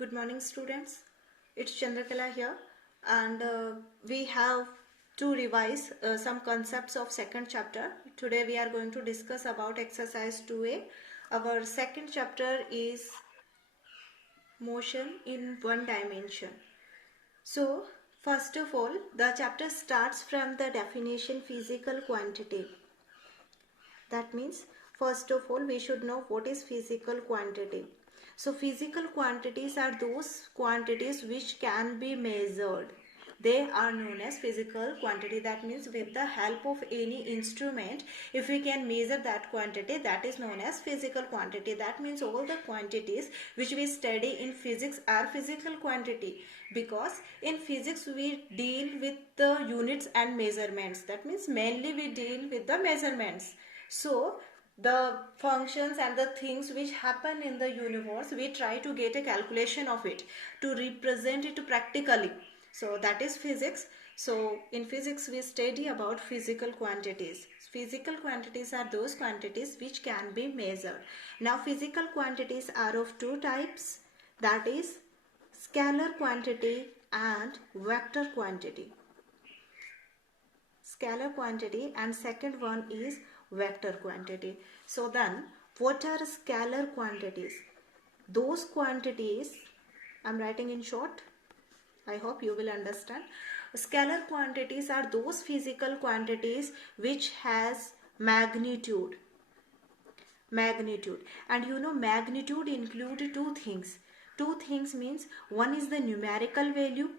Good morning, students. It's Chandrakala here, and we have to revise some concepts of second chapter. Today we are going to discuss about exercise 2A. Our second chapter is motion in one dimension. So, first of all, the chapter starts from the definition physical quantity. That means, first of all, we should know what is physical quantity. So, physical quantities are those quantities which can be measured. They are known as physical quantity. That means with the help of any instrument, if we can measure that quantity, that is known as physical quantity. That means all the quantities which we study in physics are physical quantity, because in physics we deal with the units and measurements. That means mainly we deal with the measurements. So, the functions and the things which happen in the universe, we try to get a calculation of it to represent it practically. So, that is physics. So, in physics, we study about physical quantities. Physical quantities are those quantities which can be measured. Now, physical quantities are of two types, that is scalar quantity and vector quantity. Scalar quantity, and second one is vector quantity. So then, what are scalar quantities? Those quantities, I'm writing in short, I hope you will understand. Scalar quantities are those physical quantities which has magnitude. And you know, magnitude include two things. Two things means one is the numerical value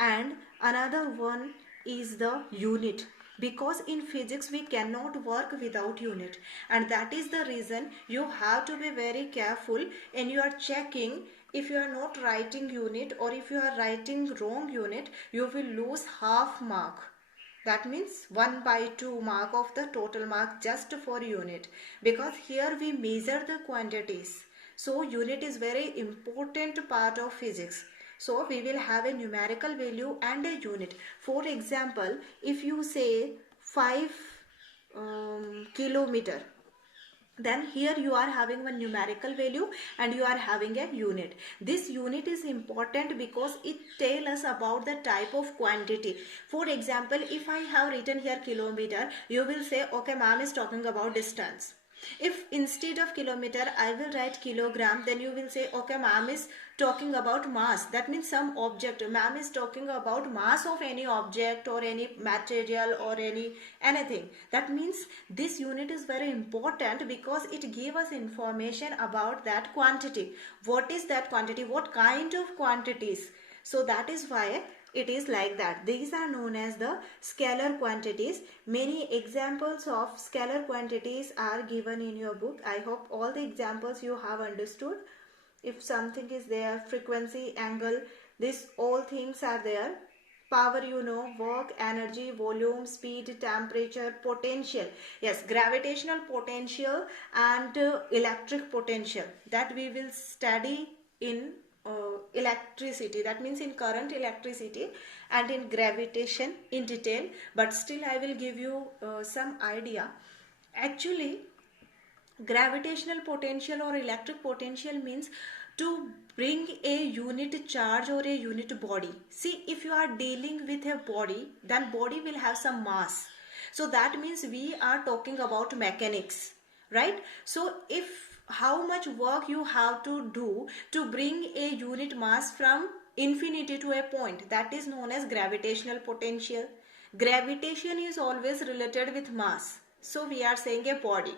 and another one is the unit, because in physics we cannot work without unit, and that is the reason you have to be very careful and you are checking. If you are not writing unit, or if you are writing wrong unit, you will lose half mark. That means 1 by 2 mark of the total mark just for unit, because here we measure the quantities. So unit is very important part of physics. So we will have a numerical value and a unit. For example, if you say 5 kilometer, then here you are having one numerical value and you are having a unit. This unit is important because it tells us about the type of quantity. For example, if I have written here kilometer, you will say, okay, ma'am is talking about distance. If instead of kilometer I will write kilogram, then you will say, okay, ma'am is talking about mass. That means some object. Ma'am is talking about mass of any object or any material or anything. That means this unit is very important because it gives us information about that quantity. What is that quantity? What kind of quantities? So that is why it is like that. These are known as the scalar quantities. Many examples of scalar quantities are given in your book. I hope all the examples you have understood. If something is there, frequency, angle, these all things are there. Power, you know, work, energy, volume, speed, temperature, potential. Yes, gravitational potential and electric potential, that we will study in electricity, that means in current, electricity, and in gravitation in detail, but still I will give you some idea. Actually, gravitational potential or electric potential means to bring a unit charge or a unit body. See, if you are dealing with a body, then body will have some mass. So that means we are talking about mechanics, right? So if how much work you have to do to bring a unit mass from infinity to a point, that is known as gravitational potential. Gravitation is always related with mass. So we are saying a body.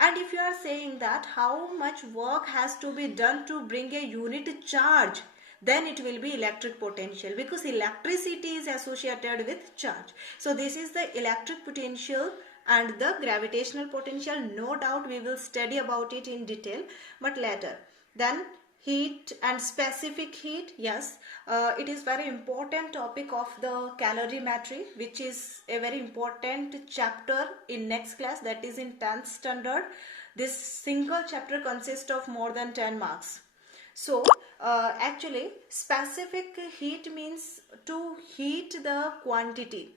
And if you are saying that how much work has to be done to bring a unit charge, then it will be electric potential, because electricity is associated with charge. So this is the electric potential and the gravitational potential. No doubt we will study about it in detail, but later. Then heat and specific heat, yes, it is very important topic of the calorimetry, which is a very important chapter in next class, that is in 10th standard. This single chapter consists of more than 10 marks. So actually specific heat means to heat the quantity.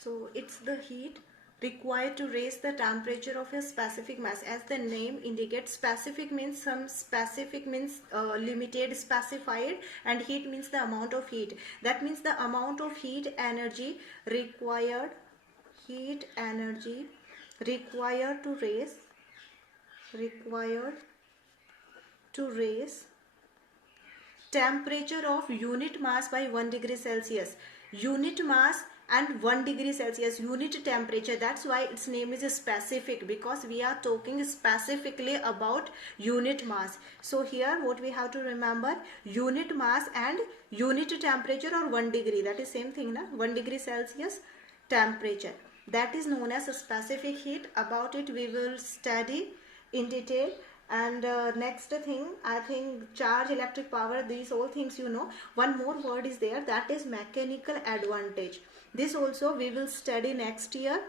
So it's the heat required to raise the temperature of a specific mass. As the name indicates, specific means limited, specified, and heat means the amount of heat. That means the amount of heat energy required to raise temperature of unit mass by 1 degree Celsius. Unit mass and 1 degree Celsius, unit temperature. That's why its name is specific, because we are talking specifically about unit mass. So here what we have to remember, unit mass and unit temperature, or 1 degree, that is same thing, na? 1 degree Celsius temperature, that is known as a specific heat. About it we will study in detail. And next thing, I think charge, electric power, these all things you know. One more word is there, that is mechanical advantage. This also we will study next year.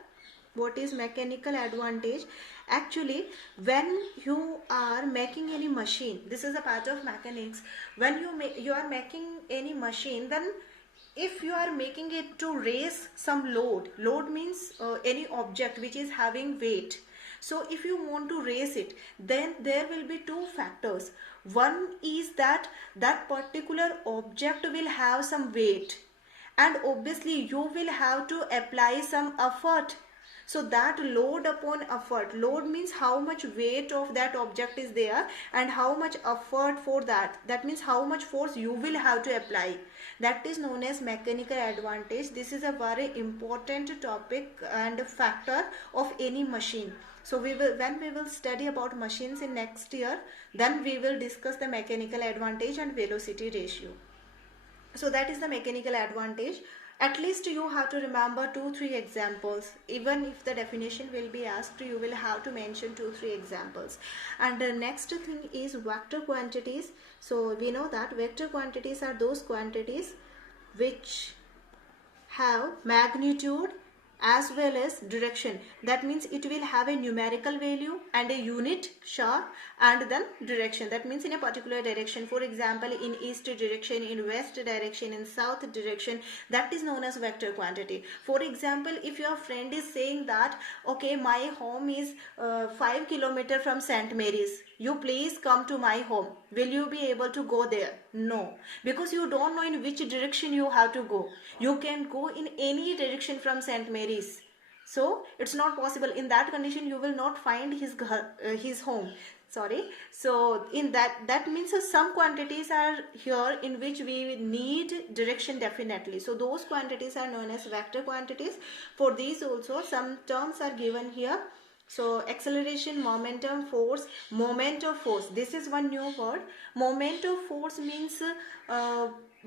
What is mechanical advantage? Actually, when you are making any machine, this is a part of mechanics. When you are making any machine, then if you are making it to raise some load means any object which is having weight. So if you want to raise it, then there will be two factors. One is that particular object will have some weight, and obviously you will have to apply some effort. So that load upon effort, load means how much weight of that object is there and how much effort for that. That means how much force you will have to apply. That is known as mechanical advantage. This is a very important topic and factor of any machine. So when we will study about machines in next year, then we will discuss the mechanical advantage and velocity ratio. So that is the mechanical advantage. At least you have to remember 2-3 examples. Even if the definition will be asked, you will have to mention 2-3 examples. And the next thing is vector quantities. So we know that vector quantities are those quantities which have magnitude as well as direction. That means it will have a numerical value and a unit, sure, and then direction. That means in a particular direction. For example, in east direction, in west direction, in south direction, that is known as vector quantity. For example, if your friend is saying that, okay, my home is 5 kilometers from St. Mary's, you please come to my home. Will you be able to go there? No, because you don't know in which direction you have to go. You can go in any direction from St. Mary's. So it's not possible. In that condition, you will not find his home. Sorry. So in that means some quantities are here in which we need direction definitely. So those quantities are known as vector quantities. For these also some terms are given here. So acceleration, momentum, force, moment of force. This is one new word. Moment of force means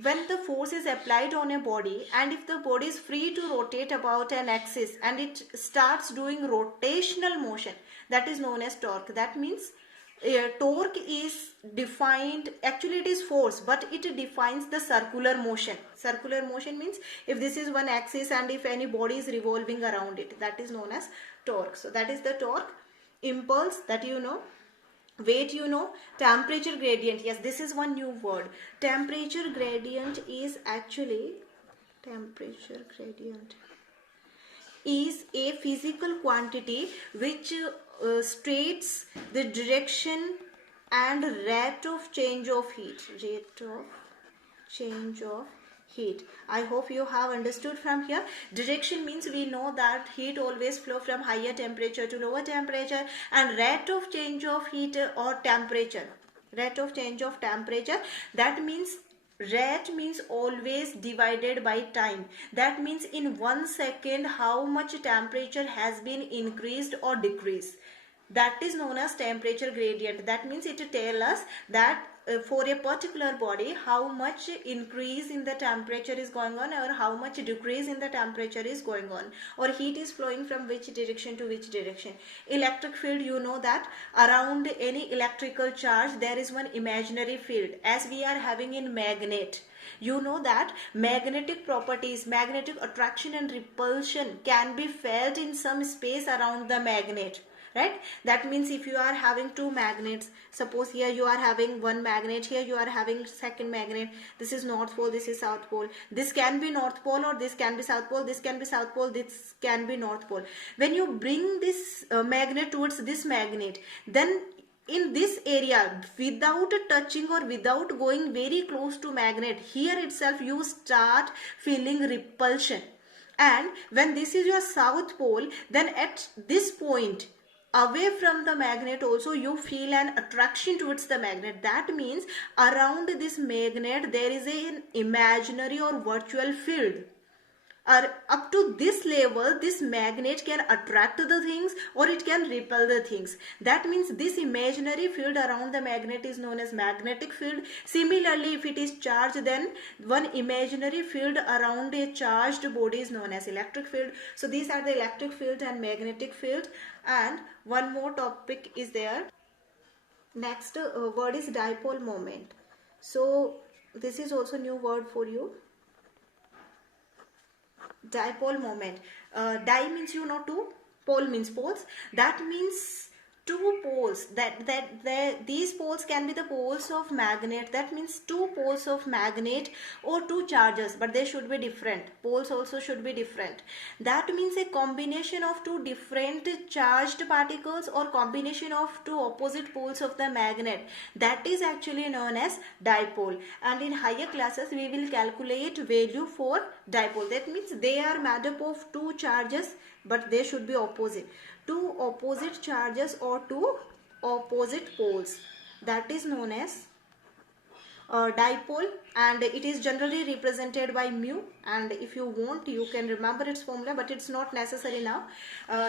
when the force is applied on a body, and if the body is free to rotate about an axis and it starts doing rotational motion, that is known as torque. That means torque is defined, actually it is force, but it defines the circular motion. Circular motion means if this is one axis and if any body is revolving around it, that is known as torque. So that is the torque. Impulse, that you know. Weight you know. Temperature gradient, yes, this is one new word. Temperature gradient is actually, temperature gradient is a physical quantity which states the direction and rate of change of heat. Rate of change of heat. I hope you have understood from here. Direction means we know that heat always flow from higher temperature to lower temperature, and rate of change of heat or temperature. Rate of change of temperature, that means rate means always divided by time. That means in 1 second how much temperature has been increased or decreased. That is known as temperature gradient. That means it tells us that for a particular body how much increase in the temperature is going on or how much decrease in the temperature is going on, or heat is flowing from which direction to which direction. Electric field, you know that around any electrical charge there is one imaginary field, as we are having in magnet. You know that magnetic properties, magnetic attraction and repulsion can be felt in some space around the magnet. right? That means if you are having two magnets, suppose here you are having one magnet, here you are having second magnet, this is north pole, this is south pole, this can be north pole or this can be south pole, this can be south pole, this can be north pole. When you bring this magnet towards this magnet, then in this area, without touching or without going very close to magnet, here itself you start feeling repulsion. And when this is your south pole, then at this point away from the magnet also you feel an attraction towards the magnet. That means around this magnet there is an imaginary or virtual field. Up to this level, this magnet can attract the things or it can repel the things. That means this imaginary field around the magnet is known as magnetic field. Similarly, if it is charged, then one imaginary field around a charged body is known as electric field. So these are the electric field and magnetic field. And one more topic is there. Next word is dipole moment. So this is also new word for you. Dipole moment. Di means you know two, pole means poles. That means two poles. These poles can be the poles of magnet. That means two poles of magnet or two charges, but they should be different. Poles also should be different. That means a combination of two different charged particles or combination of two opposite poles of the magnet. That is actually known as dipole. And in higher classes we will calculate value for dipole. That means they are made up of two charges, but they should be opposite. Two opposite charges or two opposite poles. That is known as dipole, and it is generally represented by mu. And if you want, you can remember its formula, but it's not necessary now.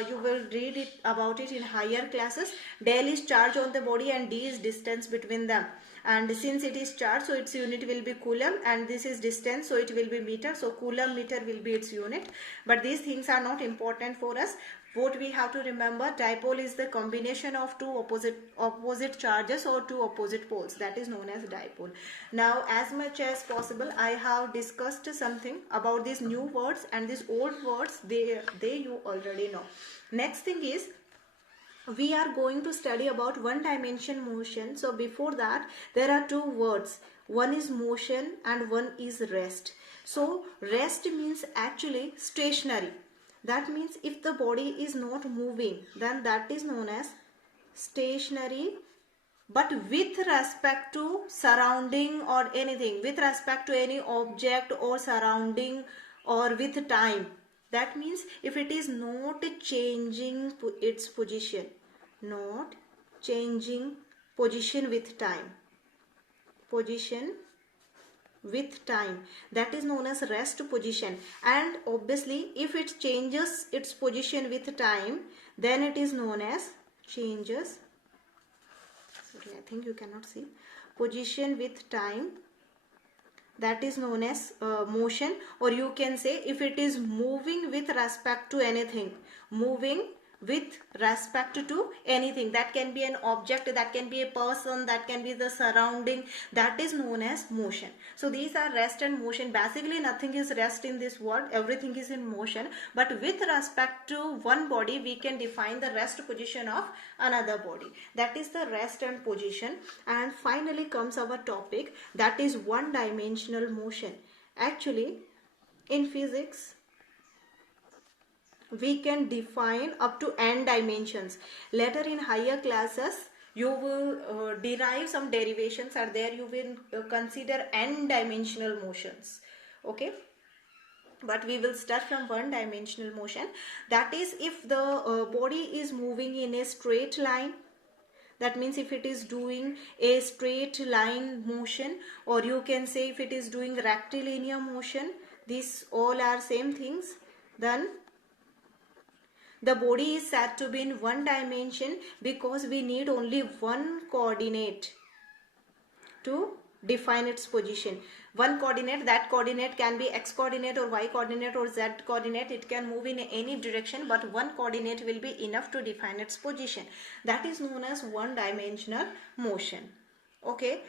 You will read it about it in higher classes. Del is charge on the body and d is distance between them. And since it is charge, so its unit will be coulomb, and this is distance, so it will be meter. So coulomb meter will be its unit. But these things are not important for us. What we have to remember, dipole is the combination of two opposite charges or two opposite poles. That is known as dipole. Now, as much as possible, I have discussed something about these new words, and these old words, they you already know. Next thing is, we are going to study about one dimension motion. So before that, there are two words. One is motion and one is rest. So rest means actually stationary. That means if the body is not moving, then that is known as stationary, but with respect to surrounding or anything, with respect to any object or surrounding or with time. That means if it is not changing its position, not changing position with time, position with time, that is known as rest position. And obviously if it changes its position with time, then it is known as changes, sorry, I think you cannot see, position with time, that is known as motion. Or you can say if it is moving with respect to anything, moving with respect to anything, that can be an object, that can be a person, that can be the surrounding, that is known as motion. So these are rest and motion. Basically nothing is rest in this world, everything is in motion, but with respect to one body we can define the rest position of another body. That is the rest and position. And finally comes our topic, that is one dimensional motion. Actually in physics we can define up to n dimensions. Later in higher classes you will derive some derivations, and there you will consider n dimensional motions. Okay, but we will start from one dimensional motion. That is if the body is moving in a straight line. That means if it is doing a straight line motion, or you can say if it is doing rectilinear motion, these all are same things, then the body is said to be in one dimension, because we need only one coordinate to define its position. One coordinate, that coordinate can be x coordinate or y coordinate or z coordinate. It can move in any direction, but one coordinate will be enough to define its position. That is known as one dimensional motion. Okay.